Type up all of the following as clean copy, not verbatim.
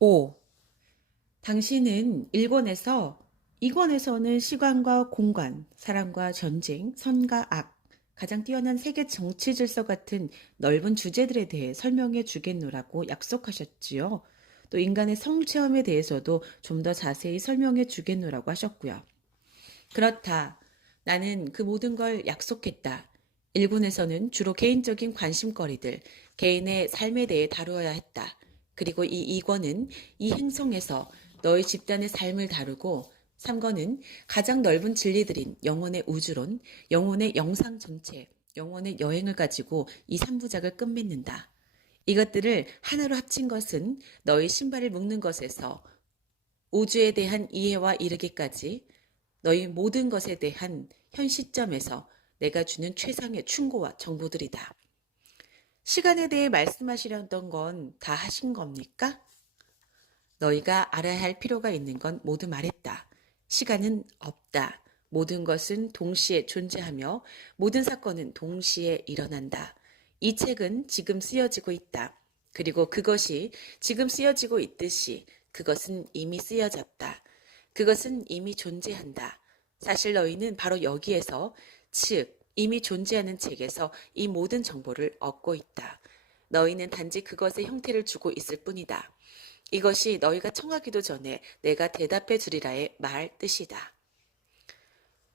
5. 당신은 1권에서 2권에서는 시간과 공간, 사랑과 전쟁, 선과 악, 가장 뛰어난 세계 정치 질서 같은 넓은 주제들에 대해 설명해 주겠노라고 약속하셨지요. 또 인간의 성체험에 대해서도 좀 더 자세히 설명해 주겠노라고 하셨고요. 그렇다. 나는 그 모든 걸 약속했다. 1군에서는 주로 개인적인 관심거리들, 개인의 삶에 대해 다루어야 했다. 그리고 이 2권은 이 행성에서 너의 집단의 삶을 다루고 3권은 가장 넓은 진리들인 영혼의 우주론, 영혼의 영상 전체, 영혼의 여행을 가지고 이 3부작을 끝맺는다. 이것들을 하나로 합친 것은 너의 신발을 묶는 것에서 우주에 대한 이해와 이르기까지 너희 모든 것에 대한 현 시점에서 내가 주는 최상의 충고와 정보들이다. 시간에 대해 말씀하시려던 건 다 하신 겁니까? 너희가 알아야 할 필요가 있는 건 모두 말했다. 시간은 없다. 모든 것은 동시에 존재하며 모든 사건은 동시에 일어난다. 이 책은 지금 쓰여지고 있다. 그리고 그것이 지금 쓰여지고 있듯이 그것은 이미 쓰여졌다. 그것은 이미 존재한다. 사실 너희는 바로 여기에서, 즉, 이미 존재하는 책에서 이 모든 정보를 얻고 있다. 너희는 단지 그것의 형태를 주고 있을 뿐이다. 이것이 너희가 청하기도 전에 내가 대답해 주리라의 말 뜻이다.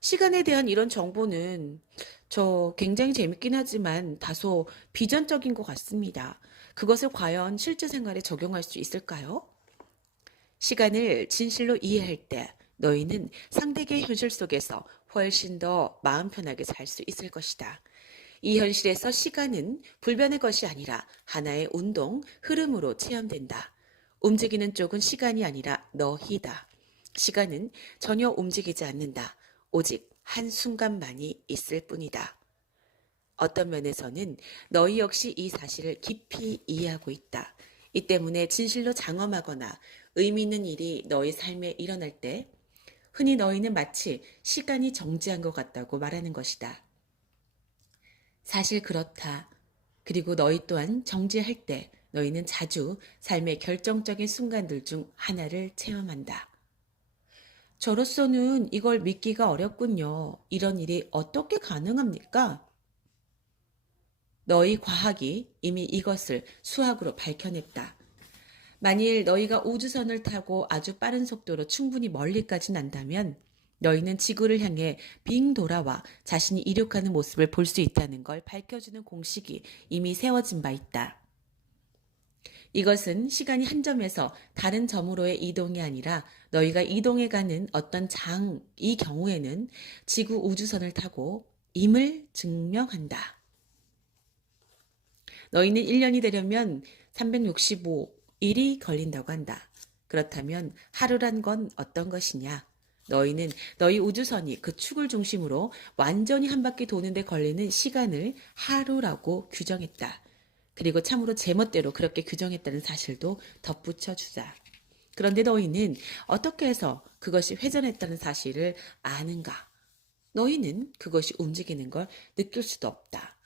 시간에 대한 이런 정보는 저 굉장히 재밌긴 하지만 다소 비전적인 것 같습니다. 그것을 과연 실제 생활에 적용할 수 있을까요? 시간을 진실로 이해할 때 너희는 상대의 현실 속에서 훨씬 더 마음 편하게 살 수 있을 것이다. 이 현실에서 시간은 불변의 것이 아니라 하나의 운동, 흐름으로 체험된다. 움직이는 쪽은 시간이 아니라 너희다. 시간은 전혀 움직이지 않는다. 오직 한순간만이 있을 뿐이다. 어떤 면에서는 너희 역시 이 사실을 깊이 이해하고 있다. 이 때문에 진실로 장엄하거나 의미 있는 일이 너희 삶에 일어날 때 흔히 너희는 마치 시간이 정지한 것 같다고 말하는 것이다. 사실 그렇다. 그리고 너희 또한 정지할 때 너희는 자주 삶의 결정적인 순간들 중 하나를 체험한다. 저로서는 이걸 믿기가 어렵군요. 이런 일이 어떻게 가능합니까? 너희 과학이 이미 이것을 수학으로 밝혀냈다. 만일 너희가 우주선을 타고 아주 빠른 속도로 충분히 멀리까지 난다면 너희는 지구를 향해 빙 돌아와 자신이 이륙하는 모습을 볼 수 있다는 걸 밝혀주는 공식이 이미 세워진 바 있다. 이것은 시간이 한 점에서 다른 점으로의 이동이 아니라 너희가 이동해가는 어떤 이 경우에는 지구 우주선을 타고 임을 증명한다. 너희는 1년이 되려면 365일이 걸린다고 한다. 그렇다면 하루란 건 어떤 것이냐? 너희는 너희 우주선이 그 축을 중심으로 완전히 한 바퀴 도는데 걸리는 시간을 하루라고 규정했다. 그리고 참으로 제멋대로 그렇게 규정했다는 사실도 덧붙여 주자. 그런데 너희는 어떻게 해서 그것이 회전했다는 사실을 아는가? 너희는 그것이 움직이는 걸 느낄 수도 없다.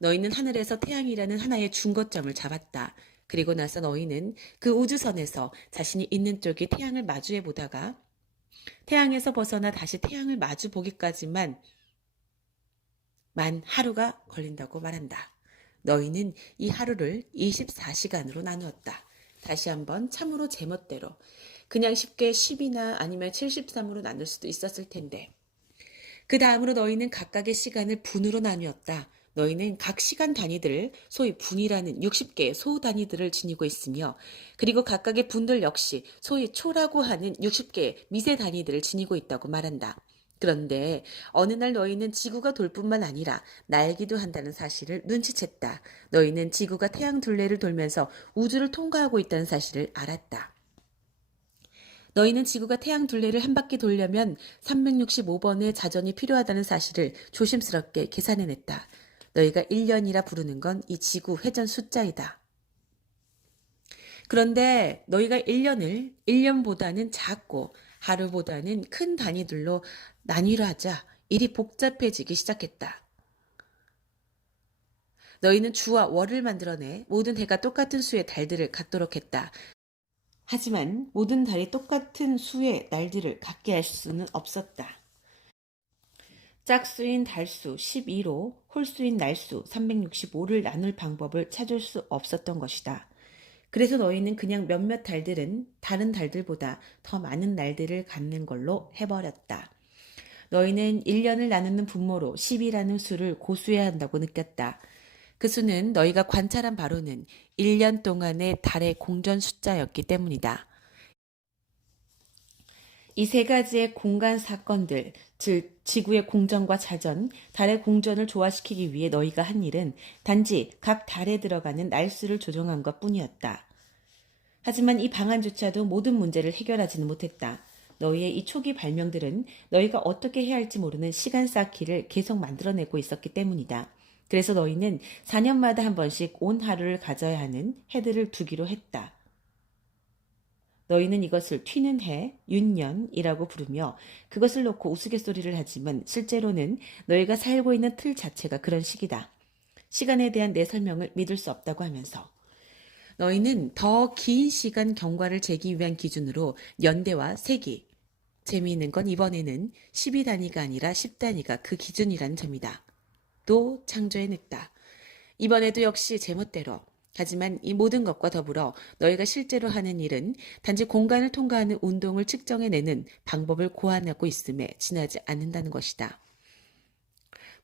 너희는 하늘에서 태양이라는 하나의 중거점을 잡았다. 그리고 나서 너희는 그 우주선에서 자신이 있는 쪽이 태양을 마주해 보다가 태양에서 벗어나 다시 태양을 마주 보기까지만 만 하루가 걸린다고 말한다. 너희는 이 하루를 24시간으로 나누었다. 다시 한번 참으로 제멋대로 그냥 쉽게 10이나 아니면 73으로 나눌 수도 있었을 텐데 그 다음으로 너희는 각각의 시간을 분으로 나누었다. 너희는 각 시간 단위들을 소위 분이라는 60개의 소 단위들을 지니고 있으며 그리고 각각의 분들 역시 소위 초라고 하는 60개의 미세 단위들을 지니고 있다고 말한다. 그런데 어느 날 너희는 지구가 돌 뿐만 아니라 날기도 한다는 사실을 눈치챘다. 너희는 지구가 태양 둘레를 돌면서 우주를 통과하고 있다는 사실을 알았다. 너희는 지구가 태양 둘레를 한 바퀴 돌려면 365번의 자전이 필요하다는 사실을 조심스럽게 계산해냈다. 너희가 1년이라 부르는 건 이 지구 회전 숫자이다. 그런데 너희가 1년을 1년보다는 작고 하루보다는 큰 단위들로 나뉘려 하자 일이 복잡해지기 시작했다. 너희는 주와 월을 만들어내 모든 해가 똑같은 수의 달들을 갖도록 했다. 하지만 모든 달이 똑같은 수의 날들을 갖게 할 수는 없었다. 짝수인 달수 12로 홀수인 날수 365를 나눌 방법을 찾을 수 없었던 것이다. 그래서 너희는 그냥 몇몇 달들은 다른 달들보다 더 많은 날들을 갖는 걸로 해버렸다. 너희는 1년을 나누는 분모로 10이라는 수를 고수해야 한다고 느꼈다. 그 수는 너희가 관찰한 바로는 1년 동안의 달의 공전 숫자였기 때문이다. 이 세 가지의 공간 사건들, 즉 지구의 공전과 자전, 달의 공전을 조화시키기 위해 너희가 한 일은 단지 각 달에 들어가는 날수를 조정한 것 뿐이었다. 하지만 이 방안조차도 모든 문제를 해결하지는 못했다. 너희의 이 초기 발명들은 너희가 어떻게 해야 할지 모르는 시간 쌓기를 계속 만들어내고 있었기 때문이다. 그래서 너희는 4년마다 한 번씩 온 하루를 가져야 하는 해들을 두기로 했다. 너희는 이것을 튀는 해, 윤년이라고 부르며 그것을 놓고 우스갯소리를 하지만 실제로는 너희가 살고 있는 틀 자체가 그런 식이다. 시간에 대한 내 설명을 믿을 수 없다고 하면서 너희는 더 긴 시간 경과를 재기 위한 기준으로 연대와 세기, 재미있는 건 이번에는 12단위가 아니라 10단위가 그 기준이라는 점이다. 또 창조해냈다. 이번에도 역시 제멋대로. 하지만 이 모든 것과 더불어 너희가 실제로 하는 일은 단지 공간을 통과하는 운동을 측정해내는 방법을 고안하고 있음에 지나지 않는다는 것이다.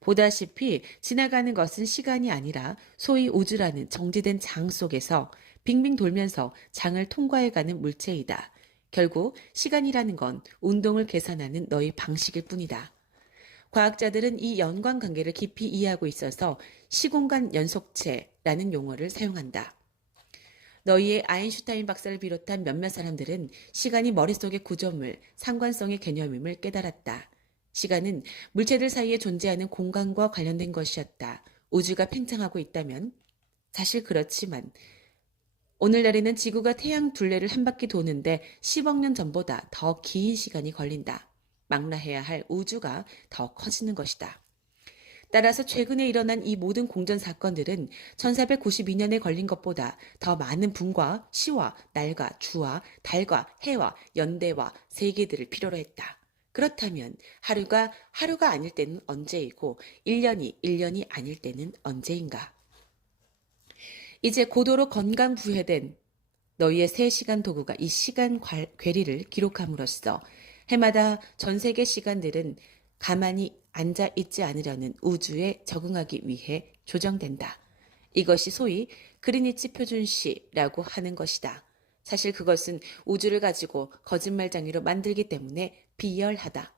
보다시피 지나가는 것은 시간이 아니라 소위 우주라는 정지된 장 속에서 빙빙 돌면서 장을 통과해가는 물체이다. 결국 시간이라는 건 운동을 계산하는 너희 방식일 뿐이다. 과학자들은 이 연관관계를 깊이 이해하고 있어서 시공간 연속체라는 용어를 사용한다. 너희의 아인슈타인 박사를 비롯한 몇몇 사람들은 시간이 머릿속의 구조물, 상관성의 개념임을 깨달았다. 시간은 물체들 사이에 존재하는 공간과 관련된 것이었다. 우주가 팽창하고 있다면? 사실 그렇지만 오늘날에는 지구가 태양 둘레를 한 바퀴 도는데 10억 년 전보다 더 긴 시간이 걸린다. 망라해야 할 우주가 더 커지는 것이다. 따라서 최근에 일어난 이 모든 공전 사건들은 1492년에 걸린 것보다 더 많은 분과 시와 날과 주와 달과 해와 연대와 세계들을 필요로 했다. 그렇다면 하루가 하루가 아닐 때는 언제이고 1년이 1년이 아닐 때는 언제인가? 이제 고도로 건강 부여된 너희의 3시간 도구가 이 시간 괴리를 기록함으로써 해마다 전 세계 시간들은 가만히 앉아 있지 않으려는 우주에 적응하기 위해 조정된다. 이것이 소위 그리니치 표준시라고 하는 것이다. 사실 그것은 우주를 가지고 거짓말쟁이로 만들기 때문에 비열하다.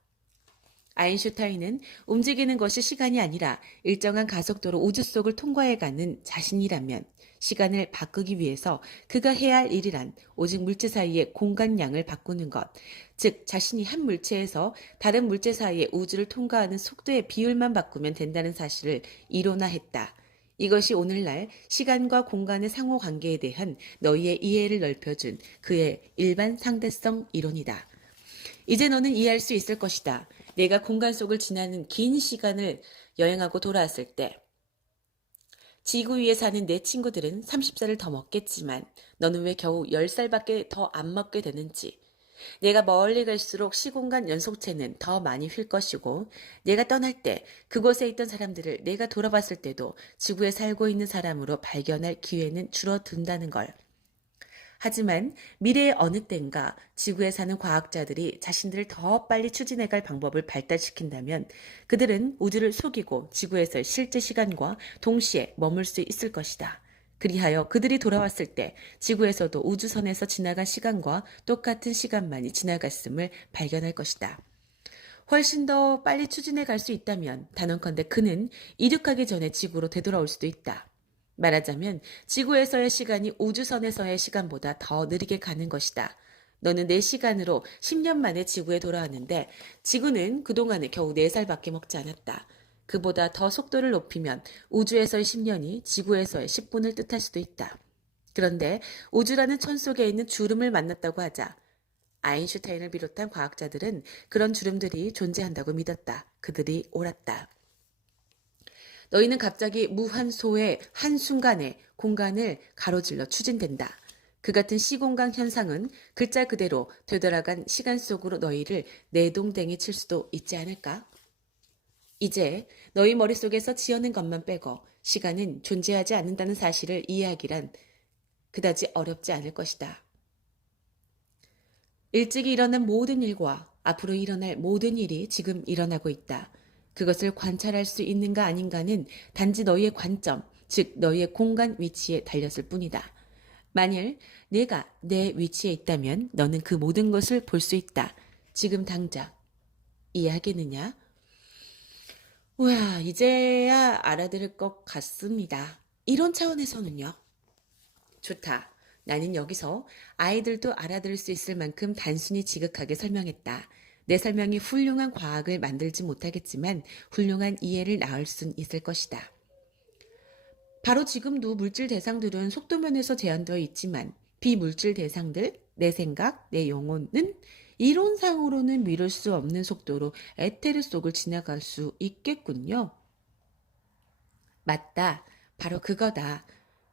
아인슈타인은 움직이는 것이 시간이 아니라 일정한 가속도로 우주 속을 통과해가는 자신이라면 시간을 바꾸기 위해서 그가 해야 할 일이란 오직 물체 사이의 공간량을 바꾸는 것, 즉 자신이 한 물체에서 다른 물체 사이의 우주를 통과하는 속도의 비율만 바꾸면 된다는 사실을 이론화했다. 이것이 오늘날 시간과 공간의 상호관계에 대한 너희의 이해를 넓혀준 그의 일반 상대성 이론이다. 이제 너는 이해할 수 있을 것이다. 내가 공간 속을 지나는 긴 시간을 여행하고 돌아왔을 때 지구 위에 사는 내 친구들은 30살을 더 먹겠지만 너는 왜 겨우 10살밖에 더 안 먹게 되는지, 내가 멀리 갈수록 시공간 연속체는 더 많이 휠 것이고 내가 떠날 때 그곳에 있던 사람들을 내가 돌아봤을 때도 지구에 살고 있는 사람으로 발견할 기회는 줄어든다는 걸. 하지만 미래의 어느 땐가 지구에 사는 과학자들이 자신들을 더 빨리 추진해갈 방법을 발달시킨다면 그들은 우주를 속이고 지구에서의 실제 시간과 동시에 머물 수 있을 것이다. 그리하여 그들이 돌아왔을 때 지구에서도 우주선에서 지나간 시간과 똑같은 시간만이 지나갔음을 발견할 것이다. 훨씬 더 빨리 추진해 갈 수 있다면 단언컨대 그는 이륙하기 전에 지구로 되돌아올 수도 있다. 말하자면 지구에서의 시간이 우주선에서의 시간보다 더 느리게 가는 것이다. 너는 내 시간으로 10년 만에 지구에 돌아왔는데 지구는 그동안에 겨우 4살밖에 먹지 않았다. 그보다 더 속도를 높이면 우주에서의 10년이 지구에서의 10분을 뜻할 수도 있다. 그런데 우주라는 천 속에 있는 주름을 만났다고 하자. 아인슈타인을 비롯한 과학자들은 그런 주름들이 존재한다고 믿었다. 그들이 옳았다. 너희는 갑자기 무한소의 한순간에 공간을 가로질러 추진된다. 그 같은 시공간 현상은 글자 그대로 되돌아간 시간 속으로 너희를 내동댕이 칠 수도 있지 않을까? 이제 너희 머릿속에서 지어낸 것만 빼고 시간은 존재하지 않는다는 사실을 이해하기란 그다지 어렵지 않을 것이다. 일찍 일어난 모든 일과 앞으로 일어날 모든 일이 지금 일어나고 있다. 그것을 관찰할 수 있는가 아닌가는 단지 너희의 관점, 즉 너희의 공간 위치에 달렸을 뿐이다. 만일 내가 내 위치에 있다면 너는 그 모든 것을 볼 수 있다. 지금 당장. 이해하겠느냐? 우와, 이제야 알아들을 것 같습니다. 이런 차원에서는요. 좋다. 나는 여기서 아이들도 알아들을 수 있을 만큼 단순히 지극하게 설명했다. 내 설명이 훌륭한 과학을 만들지 못하겠지만 훌륭한 이해를 낳을 순 있을 것이다. 바로 지금도 물질 대상들은 속도면에서 제한되어 있지만 비물질 대상들, 내 생각, 내 영혼은 이론상으로는 미룰 수 없는 속도로 에테르 속을 지나갈 수 있겠군요. 맞다. 바로 그거다.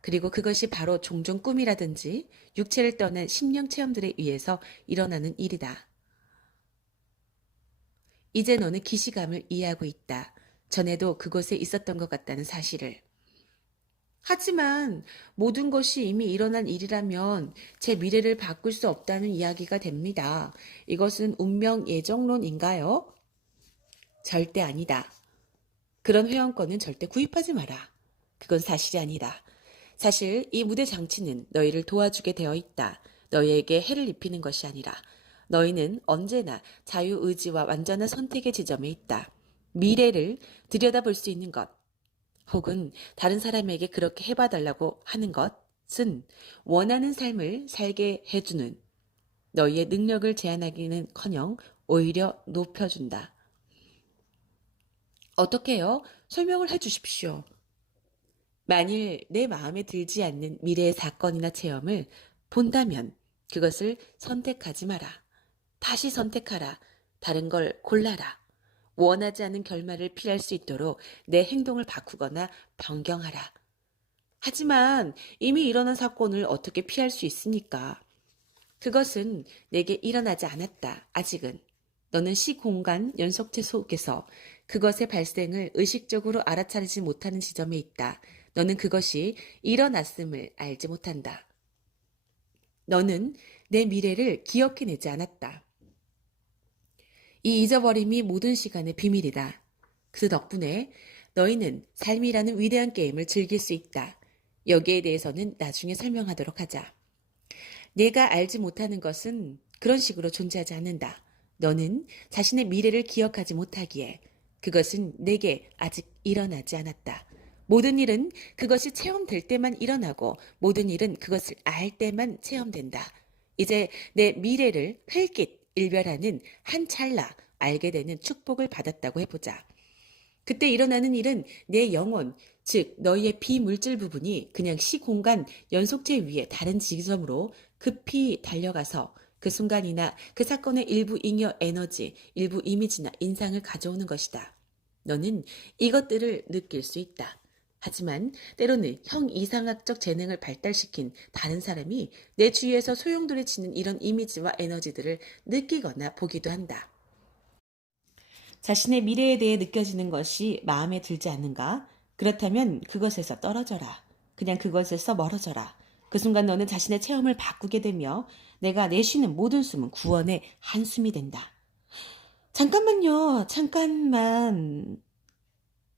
그리고 그것이 바로 종종 꿈이라든지 육체를 떠난 심령 체험들에 의해서 일어나는 일이다. 이제 너는 기시감을 이해하고 있다. 전에도 그곳에 있었던 것 같다는 사실을. 하지만 모든 것이 이미 일어난 일이라면 제 미래를 바꿀 수 없다는 이야기가 됩니다. 이것은 운명 예정론인가요? 절대 아니다. 그런 회원권은 절대 구입하지 마라. 그건 사실이 아니다. 사실 이 무대 장치는 너희를 도와주게 되어 있다. 너희에게 해를 입히는 것이 아니라 너희는 언제나 자유의지와 완전한 선택의 지점에 있다. 미래를 들여다볼 수 있는 것, 혹은 다른 사람에게 그렇게 해봐달라고 하는 것은 원하는 삶을 살게 해주는 너희의 능력을 제한하기는커녕 오히려 높여준다. 어떻게요? 설명을 해주십시오. 만일 내 마음에 들지 않는 미래의 사건이나 체험을 본다면 그것을 선택하지 마라. 다시 선택하라. 다른 걸 골라라. 원하지 않은 결말을 피할 수 있도록 내 행동을 바꾸거나 변경하라. 하지만 이미 일어난 사건을 어떻게 피할 수 있습니까? 그것은 내게 일어나지 않았다. 아직은. 너는 시공간 연속체 속에서 그것의 발생을 의식적으로 알아차리지 못하는 지점에 있다. 너는 그것이 일어났음을 알지 못한다. 너는 내 미래를 기억해내지 않았다. 이 잊어버림이 모든 시간의 비밀이다. 그 덕분에 너희는 삶이라는 위대한 게임을 즐길 수 있다. 여기에 대해서는 나중에 설명하도록 하자. 내가 알지 못하는 것은 그런 식으로 존재하지 않는다. 너는 자신의 미래를 기억하지 못하기에 그것은 내게 아직 일어나지 않았다. 모든 일은 그것이 체험될 때만 일어나고 모든 일은 그것을 알 때만 체험된다. 이제 내 미래를 흘깃 일별하는 한 찰나 알게 되는 축복을 받았다고 해보자. 그때 일어나는 일은 내 영혼, 즉 너희의 비물질 부분이 그냥 시공간 연속체 위에 다른 지점으로 급히 달려가서 그 순간이나 그 사건의 일부 잉여 에너지, 일부 이미지나 인상을 가져오는 것이다. 너는 이것들을 느낄 수 있다. 하지만 때로는 형 이상학적 재능을 발달시킨 다른 사람이 내 주위에서 소용돌이 치는 이런 이미지와 에너지들을 느끼거나 보기도 한다. 자신의 미래에 대해 느껴지는 것이 마음에 들지 않는가? 그렇다면 그것에서 떨어져라. 그냥 그것에서 멀어져라. 그 순간 너는 자신의 체험을 바꾸게 되며 내가 내쉬는 모든 숨은 구원의 한숨이 된다. 잠깐만요. 잠깐만.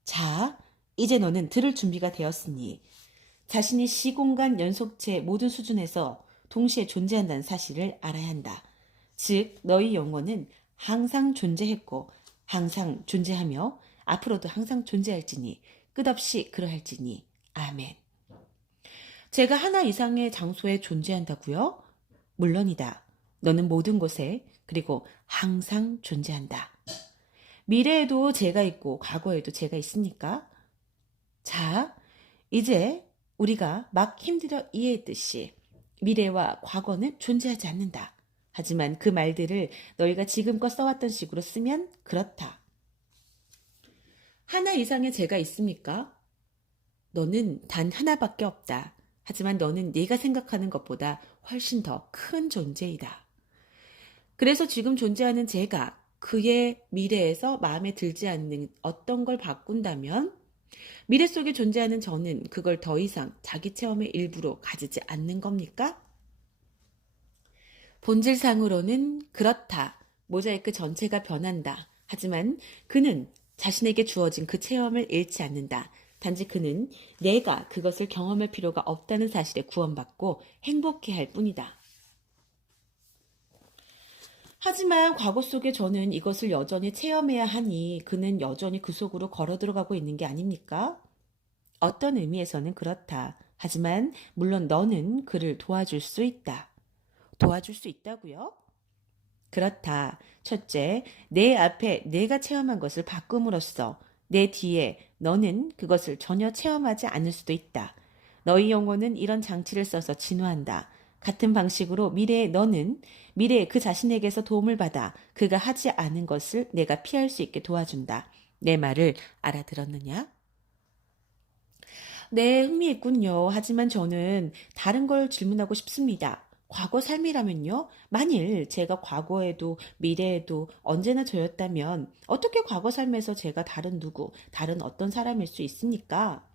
자, 이제 너는 들을 준비가 되었으니 자신이 시공간 연속체 모든 수준에서 동시에 존재한다는 사실을 알아야 한다. 즉, 너희 영혼은 항상 존재했고 항상 존재하며 앞으로도 항상 존재할지니 끝없이 그러할지니 아멘. 제가 하나 이상의 장소에 존재한다고요? 물론이다. 너는 모든 곳에 그리고 항상 존재한다. 미래에도 제가 있고 과거에도 제가 있으니까. 자, 이제 우리가 막 힘들어 이해했듯이 미래와 과거는 존재하지 않는다. 하지만 그 말들을 너희가 지금껏 써왔던 식으로 쓰면 그렇다. 하나 이상의 제가 있습니까? 너는 단 하나밖에 없다. 하지만 너는 네가 생각하는 것보다 훨씬 더 큰 존재이다. 그래서 지금 존재하는 제가 그의 미래에서 마음에 들지 않는 어떤 걸 바꾼다면 미래 속에 존재하는 저는 그걸 더 이상 자기 체험의 일부로 가지지 않는 겁니까? 본질상으로는 그렇다. 모자이크 전체가 변한다. 하지만 그는 자신에게 주어진 그 체험을 잃지 않는다. 단지 그는 내가 그것을 경험할 필요가 없다는 사실에 구원받고 행복해할 뿐이다. 하지만 과거 속의 저는 이것을 여전히 체험해야 하니 그는 여전히 그 속으로 걸어 들어가고 있는 게 아닙니까? 어떤 의미에서는 그렇다. 하지만 물론 너는 그를 도와줄 수 있다. 도와줄 수 있다고요? 그렇다. 첫째, 내 앞에 내가 체험한 것을 바꿈으로써 내 뒤에 너는 그것을 전혀 체험하지 않을 수도 있다. 너희 영혼은 이런 장치를 써서 진화한다. 같은 방식으로 미래의 너는 미래의 그 자신에게서 도움을 받아 그가 하지 않은 것을 내가 피할 수 있게 도와준다. 내 말을 알아들었느냐? 네, 흥미있군요. 하지만 저는 다른 걸 질문하고 싶습니다. 과거 삶이라면요? 만일 제가 과거에도 미래에도 언제나 저였다면 어떻게 과거 삶에서 제가 다른 누구, 다른 어떤 사람일 수 있습니까?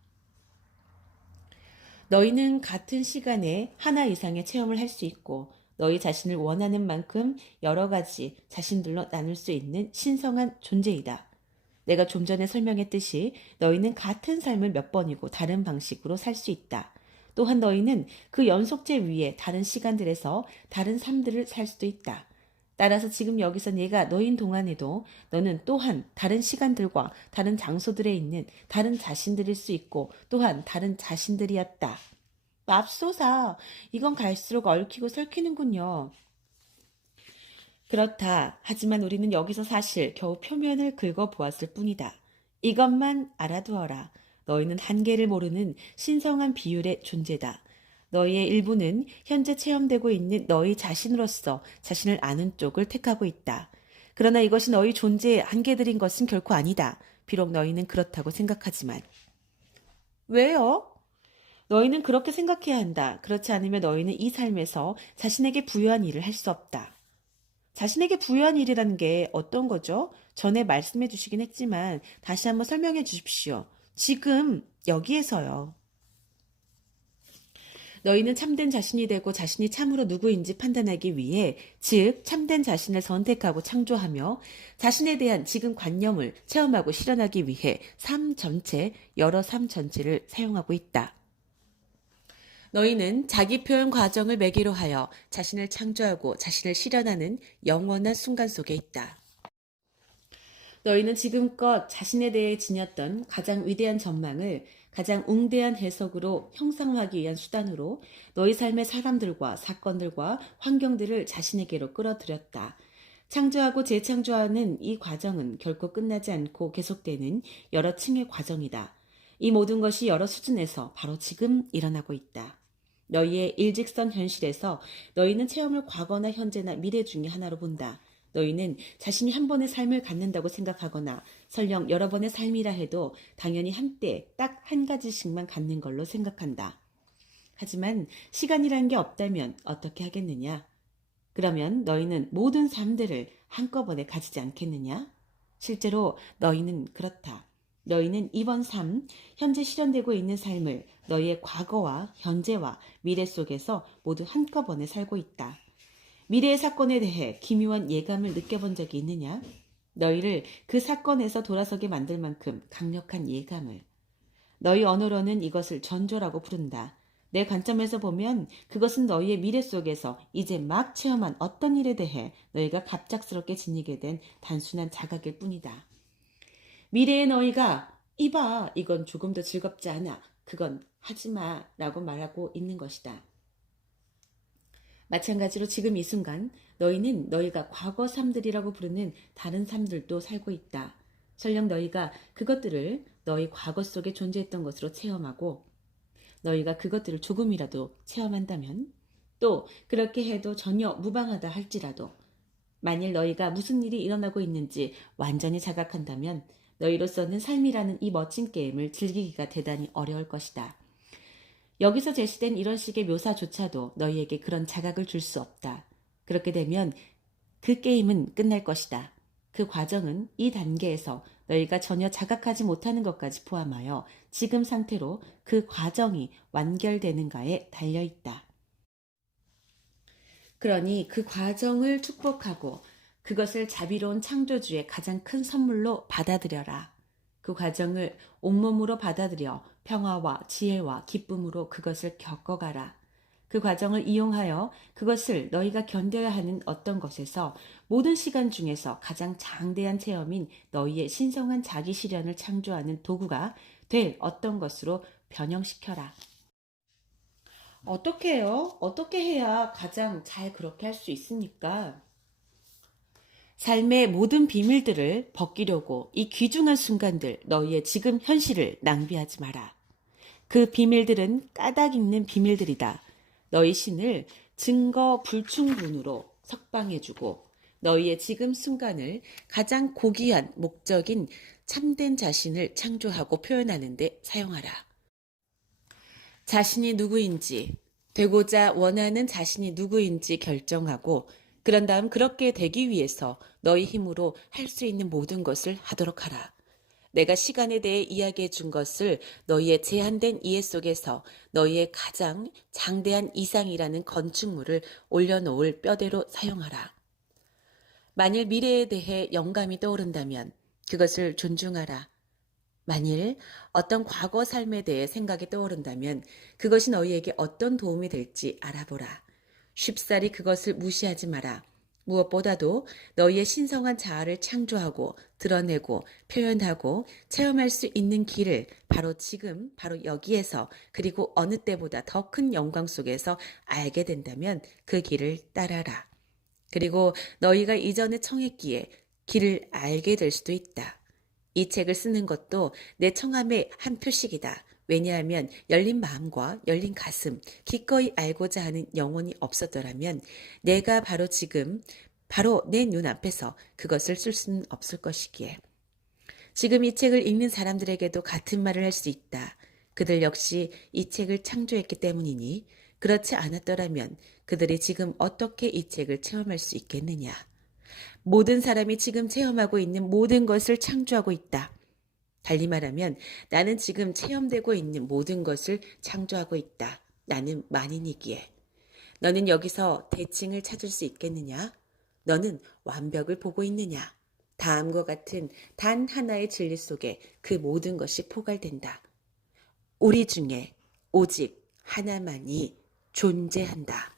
너희는 같은 시간에 하나 이상의 체험을 할 수 있고 너희 자신을 원하는 만큼 여러 가지 자신들로 나눌 수 있는 신성한 존재이다. 내가 좀 전에 설명했듯이 너희는 같은 삶을 몇 번이고 다른 방식으로 살 수 있다. 또한 너희는 그 연속체 위에 다른 시간들에서 다른 삶들을 살 수도 있다. 따라서 지금 여기서 내가 너인 동안에도 너는 또한 다른 시간들과 다른 장소들에 있는 다른 자신들일 수 있고 또한 다른 자신들이었다. 맙소사, 이건 갈수록 얽히고 설키는군요. 그렇다. 하지만 우리는 여기서 사실 겨우 표면을 긁어보았을 뿐이다. 이것만 알아두어라. 너희는 한계를 모르는 신성한 비율의 존재다. 너희의 일부는 현재 체험되고 있는 너희 자신으로서 자신을 아는 쪽을 택하고 있다. 그러나 이것이 너희 존재의 한계들인 것은 결코 아니다. 비록 너희는 그렇다고 생각하지만. 왜요? 너희는 그렇게 생각해야 한다. 그렇지 않으면 너희는 이 삶에서 자신에게 부여한 일을 할 수 없다. 자신에게 부여한 일이라는 게 어떤 거죠? 전에 말씀해 주시긴 했지만 다시 한번 설명해 주십시오. 지금 여기에서요. 너희는 참된 자신이 되고 자신이 참으로 누구인지 판단하기 위해 즉 참된 자신을 선택하고 창조하며 자신에 대한 지금 관념을 체험하고 실현하기 위해 삶 전체, 여러 삶 전체를 사용하고 있다. 너희는 자기 표현 과정을 매개로 하여 자신을 창조하고 자신을 실현하는 영원한 순간 속에 있다. 너희는 지금껏 자신에 대해 지녔던 가장 위대한 전망을 가장 웅대한 해석으로 형상화하기 위한 수단으로 너희 삶의 사람들과 사건들과 환경들을 자신에게로 끌어들였다. 창조하고 재창조하는 이 과정은 결코 끝나지 않고 계속되는 여러 층의 과정이다. 이 모든 것이 여러 수준에서 바로 지금 일어나고 있다. 너희의 일직선 현실에서 너희는 체험을 과거나 현재나 미래 중에 하나로 본다. 너희는 자신이 한 번의 삶을 갖는다고 생각하거나 설령 여러 번의 삶이라 해도 당연히 한때 딱 한 가지씩만 갖는 걸로 생각한다. 하지만 시간이란 게 없다면 어떻게 하겠느냐? 그러면 너희는 모든 삶들을 한꺼번에 가지지 않겠느냐? 실제로 너희는 그렇다. 너희는 이번 삶, 현재 실현되고 있는 삶을 너희의 과거와 현재와 미래 속에서 모두 한꺼번에 살고 있다. 미래의 사건에 대해 기묘한 예감을 느껴본 적이 있느냐? 너희를 그 사건에서 돌아서게 만들 만큼 강력한 예감을. 너희 언어로는 이것을 전조라고 부른다. 내 관점에서 보면 그것은 너희의 미래 속에서 이제 막 체험한 어떤 일에 대해 너희가 갑작스럽게 지니게 된 단순한 자각일 뿐이다. 미래의 너희가 이봐, 이건 조금 더 즐겁지 않아. 그건 하지마 라고 말하고 있는 것이다. 마찬가지로 지금 이 순간 너희는 너희가 과거 삶들이라고 부르는 다른 삶들도 살고 있다. 설령 너희가 그것들을 너희 과거 속에 존재했던 것으로 체험하고 너희가 그것들을 조금이라도 체험한다면 또 그렇게 해도 전혀 무방하다 할지라도 만일 너희가 무슨 일이 일어나고 있는지 완전히 자각한다면 너희로서는 삶이라는 이 멋진 게임을 즐기기가 대단히 어려울 것이다. 여기서 제시된 이런 식의 묘사조차도 너희에게 그런 자각을 줄 수 없다. 그렇게 되면 그 게임은 끝날 것이다. 그 과정은 이 단계에서 너희가 전혀 자각하지 못하는 것까지 포함하여 지금 상태로 그 과정이 완결되는가에 달려있다. 그러니 그 과정을 축복하고 그것을 자비로운 창조주의 가장 큰 선물로 받아들여라. 그 과정을 온몸으로 받아들여 평화와 지혜와 기쁨으로 그것을 겪어가라. 그 과정을 이용하여 그것을 너희가 견뎌야 하는 어떤 것에서 모든 시간 중에서 가장 장대한 체험인 너희의 신성한 자기 실현을 창조하는 도구가 될 어떤 것으로 변형시켜라. 어떻게 해요? 어떻게 해야 가장 잘 그렇게 할 수 있습니까? 삶의 모든 비밀들을 벗기려고 이 귀중한 순간들, 너희의 지금 현실을 낭비하지 마라. 그 비밀들은 까닭 있는 비밀들이다. 너희 신을 증거 불충분으로 석방해주고 너희의 지금 순간을 가장 고귀한 목적인 참된 자신을 창조하고 표현하는 데 사용하라. 자신이 누구인지, 되고자 원하는 자신이 누구인지 결정하고 그런 다음 그렇게 되기 위해서 너희 힘으로 할 수 있는 모든 것을 하도록 하라. 내가 시간에 대해 이야기해 준 것을 너희의 제한된 이해 속에서 너희의 가장 장대한 이상이라는 건축물을 올려놓을 뼈대로 사용하라. 만일 미래에 대해 영감이 떠오른다면 그것을 존중하라. 만일 어떤 과거 삶에 대해 생각이 떠오른다면 그것이 너희에게 어떤 도움이 될지 알아보라. 쉽사리 그것을 무시하지 마라. 무엇보다도 너희의 신성한 자아를 창조하고 드러내고 표현하고 체험할 수 있는 길을 바로 지금, 바로 여기에서 그리고 어느 때보다 더 큰 영광 속에서 알게 된다면 그 길을 따라라. 그리고 너희가 이전에 청했기에 길을 알게 될 수도 있다. 이 책을 쓰는 것도 내 청함의 한 표식이다. 왜냐하면 열린 마음과 열린 가슴, 기꺼이 알고자 하는 영혼이 없었더라면 내가 바로 지금, 바로 내 눈앞에서 그것을 쓸 수는 없을 것이기에. 지금 이 책을 읽는 사람들에게도 같은 말을 할 수 있다. 그들 역시 이 책을 창조했기 때문이니 그렇지 않았더라면 그들이 지금 어떻게 이 책을 체험할 수 있겠느냐. 모든 사람이 지금 체험하고 있는 모든 것을 창조하고 있다. 달리 말하면 나는 지금 체험되고 있는 모든 것을 창조하고 있다. 나는 만인이기에. 너는 여기서 대칭을 찾을 수 있겠느냐? 너는 완벽을 보고 있느냐? 다음과 같은 단 하나의 진리 속에 그 모든 것이 포괄된다. 우리 중에 오직 하나만이 존재한다.